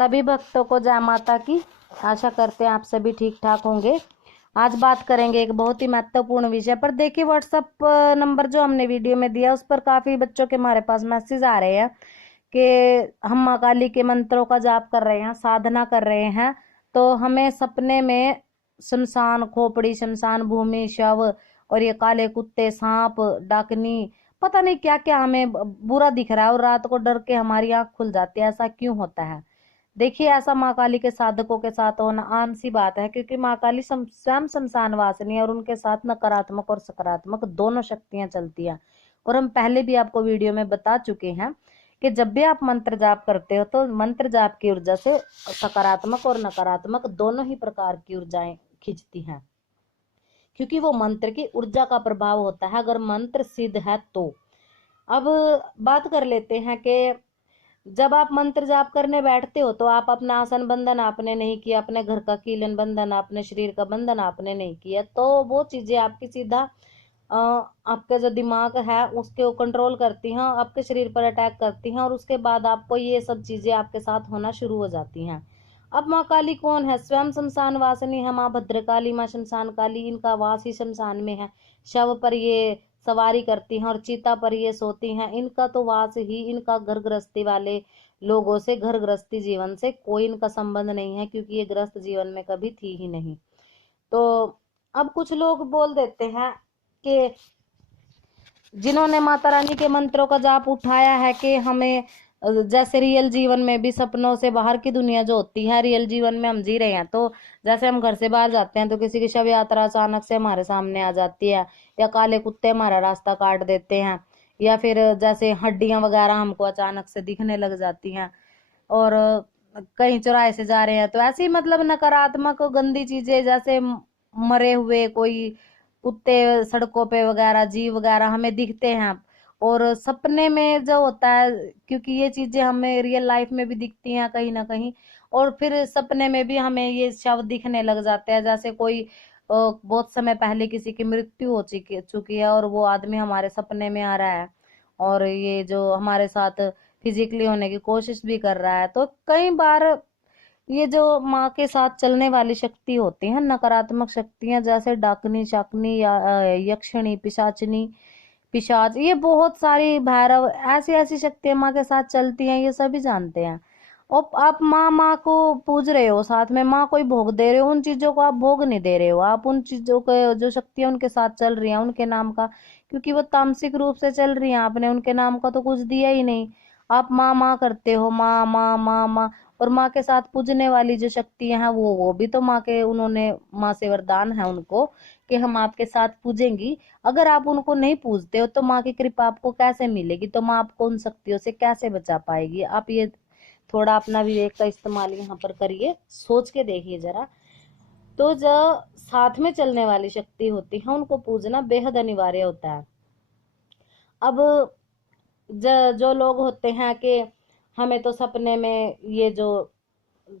सभी भक्तों को जय माता की। आशा करते हैं आप सभी ठीक ठाक होंगे। आज बात करेंगे एक बहुत ही महत्वपूर्ण विषय पर। देखिए, व्हाट्सएप नंबर जो हमने वीडियो में दिया उस पर काफी बच्चों के हमारे पास मैसेज आ रहे हैं कि हम माँ काली के मंत्रों का जाप कर रहे हैं, साधना कर रहे हैं, तो हमें सपने में शमशान खोपड़ी, शमशान भूमि, शव और ये काले कुत्ते, सांप, डाकनी, पता नहीं क्या क्या हमें बुरा दिख रहा है और रात को डर के हमारी आंख खुल जाती है। ऐसा क्यों होता है? देखिए, ऐसा माँ काली के साधकों के साथ होना आम सी बात है, क्योंकि माँ काली स्वयं शमशान वासिनी है और उनके साथ नकारात्मक और सकारात्मक दोनों शक्तियां चलती हैं। और हम पहले भी आपको वीडियो में बता चुके हैं कि जब भी आप मंत्र जाप करते हो तो मंत्र जाप की ऊर्जा से सकारात्मक और नकारात्मक दोनों ही प्रकार की ऊर्जाएं खिंचती हैं, क्योंकि वो मंत्र की ऊर्जा का प्रभाव होता है अगर मंत्र सिद्ध है तो। अब बात कर लेते हैं कि जब आप मंत्र जाप करने बैठते हो तो आप अपना आसन बंधन आपने नहीं किया, अपने घर का कीलन बंधन, अपने शरीर का बंधन आपने नहीं किया, तो वो चीजें आपकी सीधा आपका जो दिमाग है उसके कंट्रोल करती हैं, आपके शरीर पर अटैक करती हैं और उसके बाद आपको ये सब चीजें आपके साथ होना शुरू हो जाती हैं। अब माँ काली कौन है? स्वयं शमशान वासिनी है माँ भद्रकाली, माँ शमशान काली। इनका वास ही शमशान में है। शव पर ये सवारी करती हैं और चीता पर ये सोती हैं। इनका तो वास ही, इनका घर गृहस्थी वाले लोगों से, घर गृहस्थी जीवन से कोई इनका संबंध नहीं है, क्योंकि ये गृहस्थ जीवन में कभी थी ही नहीं। तो अब कुछ लोग बोल देते हैं कि जिन्होंने माता रानी के मंत्रों का जाप उठाया है कि हमें जैसे रियल जीवन में भी सपनों से बाहर की दुनिया जो होती है रियल जीवन में हम जी रहे हैं, तो जैसे हम घर से बाहर जाते हैं तो किसी की शव यात्रा अचानक से हमारे सामने आ जाती है, या काले कुत्ते हमारा रास्ता काट देते हैं, या फिर जैसे हड्डियां वगैरह हमको अचानक से दिखने लग जाती हैं, और कहीं चौराहे से जा रहे हैं तो ऐसी मतलब नकारात्मक गंदी चीजें जैसे मरे हुए कोई कुत्ते सड़कों पे वगैरह, जीव वगैरह हमें दिखते हैं। और सपने में जो होता है, क्योंकि ये चीजें हमें रियल लाइफ में भी दिखती हैं कहीं ना कहीं, और फिर सपने में भी हमें ये शव दिखने लग जाते हैं, जैसे कोई बहुत समय पहले किसी की मृत्यु हो चुकी है और वो आदमी हमारे सपने में आ रहा है और ये जो हमारे साथ फिजिकली होने की कोशिश भी कर रहा है। तो कई बार ये जो माँ के साथ चलने वाली शक्ति होती है, नकारात्मक शक्तियां, जैसे डाकनी, शाकनी या यक्षिणी, पिशाचनी, पिशाच, ये बहुत सारी, भैरव, ऐसी ऐसी शक्तियां माँ के साथ चलती हैं, ये सभी जानते हैं। और आप माँ माँ को पूज रहे हो, साथ में माँ को ही भोग दे रहे हो, उन चीजों को आप भोग नहीं दे रहे हो, आप उन चीजों को जो शक्तियां उनके साथ चल रही हैं उनके नाम का, क्योंकि वो तामसिक रूप से चल रही हैं, आपने उनके नाम का तो कुछ दिया ही नहीं। आप माँ माँ करते हो, माँ माँ माँ माँ, और माँ के साथ पूजने वाली जो शक्तियां हैं वो भी तो माँ के, उन्होंने माँ से वरदान है उनको कि हम आपके साथ पूजेंगी। अगर आप उनको नहीं पूजते हो तो माँ की कृपा आपको कैसे मिलेगी? तो माँ आपको उन शक्तियों से कैसे बचा पाएगी? आप ये थोड़ा अपना विवेक का इस्तेमाल यहाँ पर करिए, सोच के देखिए जरा। तो जो साथ में चलने वाली शक्ति होती है उनको पूजना बेहद अनिवार्य होता है। अब जो लोग होते हैं कि हमें तो सपने में ये जो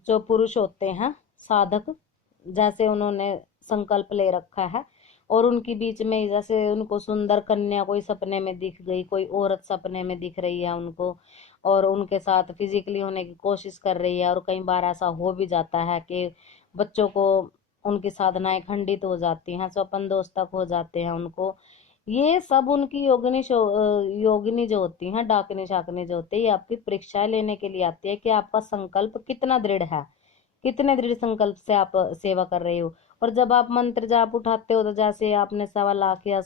जो पुरुष होते हैं साधक, जैसे उन्होंने संकल्प ले रखा है और उनकी बीच में जैसे उनको सुंदर कन्या कोई सपने में दिख गई, कोई औरत सपने में दिख रही है उनको और उनके साथ फिजिकली होने की कोशिश कर रही है, और कई बार ऐसा हो भी जाता है कि बच्चों को उनकी साधनाएं खंडित हो जाती हैं, स्वपन दोष तक हो जाते हैं उनको। ये सब उनकी योगिनी जो होती हैं, डाकनी शाकनी जो होती है, ये आपकी परीक्षा लेने के लिए आती है कि आपका संकल्प कितना दृढ़ है, कितने दृढ़ संकल्प से आप सेवा कर रहे हो। और जब आप मंत्र जाप उठाते हो तो जैसे आपने 1.25 लाख या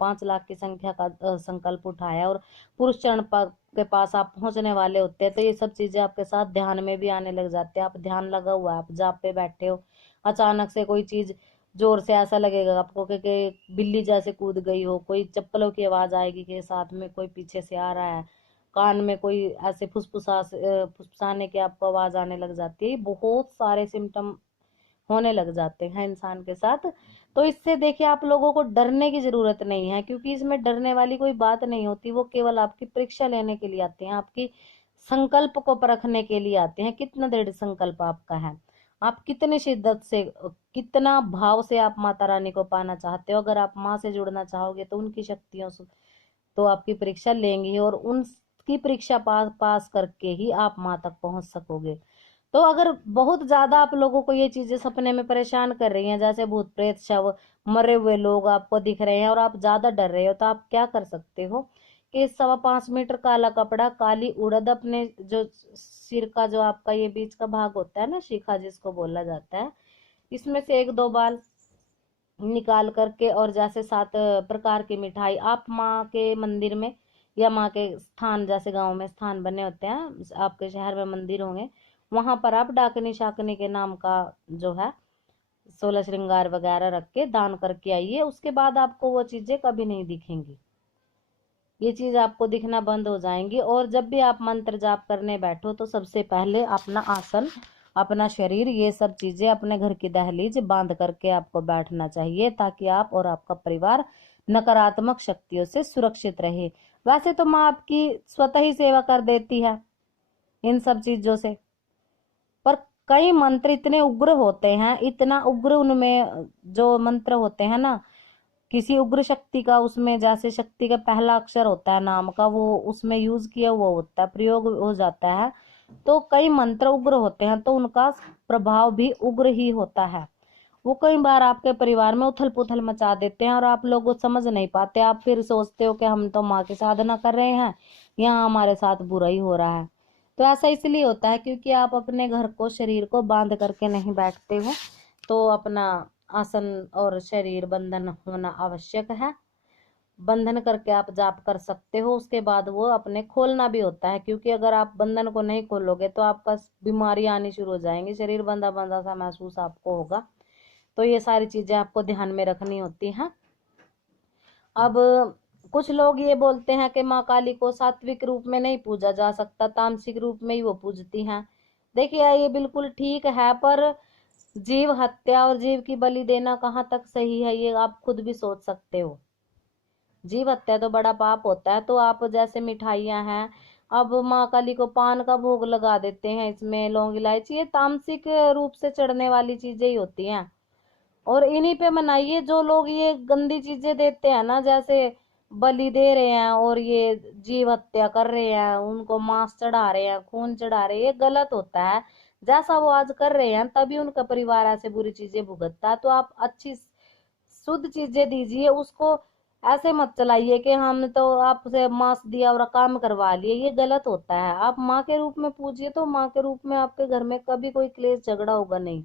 5 लाख की संख्या का संकल्प उठाया और पुरुष चरण के पास आप पहुंचने वाले होते हैं, तो ये सब चीजें आपके साथ ध्यान में भी आने लग जाते हैं। आप ध्यान लगा हुआ है, आप जाप पे बैठे हो, अचानक से कोई चीज जोर से ऐसा लगेगा आपको कि बिल्ली जैसे कूद गई हो, कोई चप्पलों की आवाज आएगी कि साथ में कोई पीछे से आ रहा है, कान में कोई ऐसे फुसफुसाने की आपको आवाज आने लग जाती है। बहुत सारे सिम्टम होने लग जाते हैं इंसान के साथ। तो इससे देखिए, आप लोगों को डरने की जरूरत नहीं है, क्योंकि इसमें डरने वाली कोई बात नहीं होती। वो केवल आपकी परीक्षा लेने के लिए आते हैं, आपकी संकल्प को परखने के लिए आते हैं, कितना दृढ़ संकल्प आपका है, आप कितनी शिद्दत से, कितना भाव से आप माता रानी को पाना चाहते हो। अगर आप माँ से जुड़ना चाहोगे तो उनकी शक्तियों से तो आपकी परीक्षा लेंगी और उनकी परीक्षा पास करके ही आप माँ तक पहुंच सकोगे। तो अगर बहुत ज्यादा आप लोगों को ये चीजें सपने में परेशान कर रही हैं, जैसे भूत प्रेत शव मरे हुए लोग आपको दिख रहे हैं और आप ज्यादा डर रहे हो, तो आप क्या कर सकते हो कि 5.25 मीटर काला कपड़ा, काली उड़द, अपने जो सिर का जो आपका ये बीच का भाग होता है ना, शिखा जिसको बोला जाता है, इसमें से 1-2 बाल निकाल करके, और जैसे 7 प्रकार की मिठाई आप माँ के मंदिर में या माँ के स्थान, जैसे गांव में स्थान बने होते हैं, आपके शहर में मंदिर होंगे, वहां पर आप डाकनी शाकनी के नाम का जो है 16 श्रृंगार वगैरह रख के दान करके आइए। उसके बाद आपको वो चीजें कभी नहीं दिखेंगी, ये चीज आपको दिखना बंद हो जाएंगी। और जब भी आप मंत्र जाप करने बैठो तो सबसे पहले अपना आसन, अपना शरीर, ये सब चीजें अपने घर की दहलीज बांध करके आपको बैठना चाहिए, ताकि आप और आपका परिवार नकारात्मक शक्तियों से सुरक्षित रहे। वैसे तो माँ आपकी स्वतः ही सेवा कर देती है इन सब चीजों से, पर कई मंत्र इतने उग्र होते हैं, इतना उग्र उनमें जो मंत्र होते हैं ना, किसी उग्र शक्ति का, उसमें जैसे शक्ति का पहला अक्षर होता है नाम का, वो उसमें यूज किया हुआ होता है, प्रयोग हो जाता है, तो कई मंत्र उग्र होते हैं, तो उनका प्रभाव भी उग्र ही होता है। वो कई बार आपके परिवार में उथल पुथल मचा देते हैं और आप लोग वो समझ नहीं पाते, आप फिर सोचते हो कि हम तो माँ की साधना कर रहे हैं, यहाँ हमारे साथ बुरा ही हो रहा है। तो ऐसा इसलिए होता है क्योंकि आप अपने घर को, शरीर को बांध करके नहीं बैठते हो। तो अपना आसन और शरीर बंधन होना आवश्यक है, बंधन करके आप जाप कर सकते हो। उसके बाद वो अपने खोलना भी होता है, क्योंकि अगर आप बंधन को नहीं खोलोगे तो आपका बीमारी आनी शुरू हो जाएंगी, शरीर बंधा बंधा सा महसूस आपको होगा। तो ये सारी चीजें आपको ध्यान में रखनी होती हैं। अब कुछ लोग ये बोलते हैं कि माँ काली को सात्विक रूप में नहीं पूजा जा सकता, तामसिक रूप में ही वो पूजती हैं। देखिए ये बिल्कुल ठीक है, पर जीव हत्या और जीव की बलि देना कहाँ तक सही है, ये आप खुद भी सोच सकते हो। जीव हत्या तो बड़ा पाप होता है। तो आप जैसे मिठाइयां हैं, अब माँ काली को पान का भोग लगा देते हैं, इसमें लौंग इलायची, ये तामसिक रूप से चढ़ने वाली चीजें ही होती हैं, और इन्हीं पे मनाइए। जो लोग ये गंदी चीजें देते हैं ना, जैसे बलि दे रहे हैं और ये जीव हत्या कर रहे हैं, उनको मांस चढ़ा रहे हैं, खून चढ़ा रहे हैं, ये गलत होता है। जैसा वो आज कर रहे हैं तभी उनका परिवार ऐसे बुरी चीजें भुगतता है। तो आप अच्छी शुद्ध चीजें दीजिए उसको, ऐसे मत चलाइए कि हम तो आपसे मांस दिया और काम करवा लिए, ये गलत होता है। आप माँ के रूप में पूजिए, तो माँ के रूप में आपके घर में कभी कोई क्लेश झगड़ा होगा नहीं।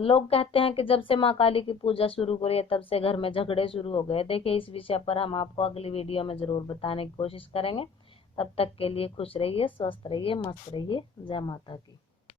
लोग कहते हैं कि जब से माँ काली की पूजा शुरू करी है तब से घर में झगड़े शुरू हो गए। देखिए इस विषय पर हम आपको अगली वीडियो में जरूर बताने की कोशिश करेंगे। तब तक के लिए खुश रहिए, स्वस्थ रहिए, मस्त रहिए। जय माता की।